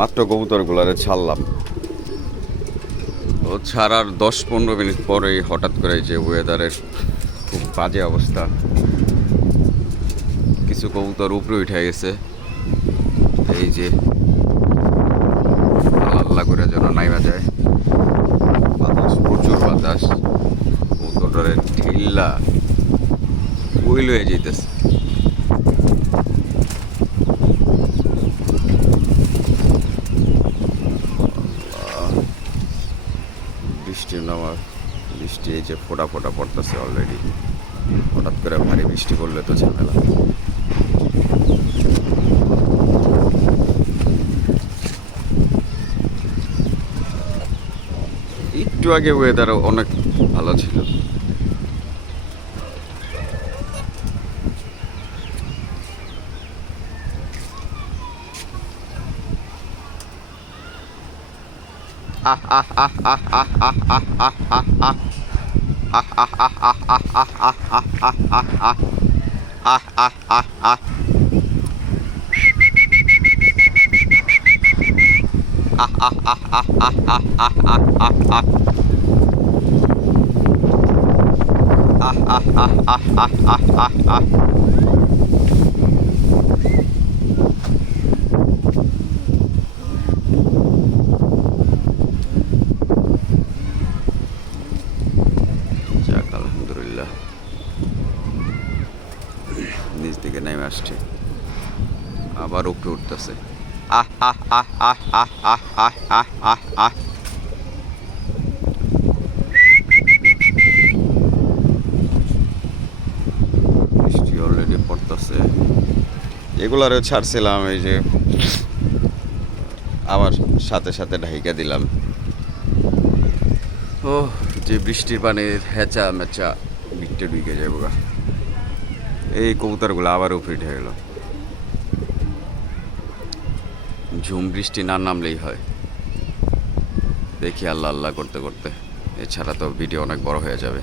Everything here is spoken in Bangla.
মাত্র কবুতরগুলারে ছাড়লাম, ও ছাড়ার 10-15 মিনিট পরেই হঠাৎ করে যে ওয়েদারের খুব বাজে অবস্থা, কিছু কবুতর উপরে উঠে গেছে। এই যে আল্লাহ করে যেন নাইমা যায়, বাতাস, প্রচুর বাতাস, কবুতরের ঢিল্লা উইল হয়ে যেতেছে। বৃষ্টি নামার বৃষ্টি, এই যে ফোটা ফোটা পড়তেছে অলরেডি। হঠাৎ করে ভারী বৃষ্টি পড়লে তো ঝামেলা। একটু আগে ওয়েদার অনেক ভালো ছিল। যাক আলহামদুলিল্লাহ, নিচ দিকে নেমে আসছে, আবার উপরে উঠতেছে। বৃষ্টি অলরেডি পড়তেছে। এগুলারও ছাড়ছিলাম, এই যে আবার সাথে সাথে ঢাইকা দিলাম। ও যে বৃষ্টির পানির হেঁচা মেচা বিটে ঢুকে যাবো গা। এই কবুতরগুলো আবার উপরে উঠে গেল। ঝুম বৃষ্টি না নামলেই হয়। দেখি আল্লাহ আল্লাহ করতে করতে, এছাড়া তো ভিডিও অনেক বড় হয়ে যাবে।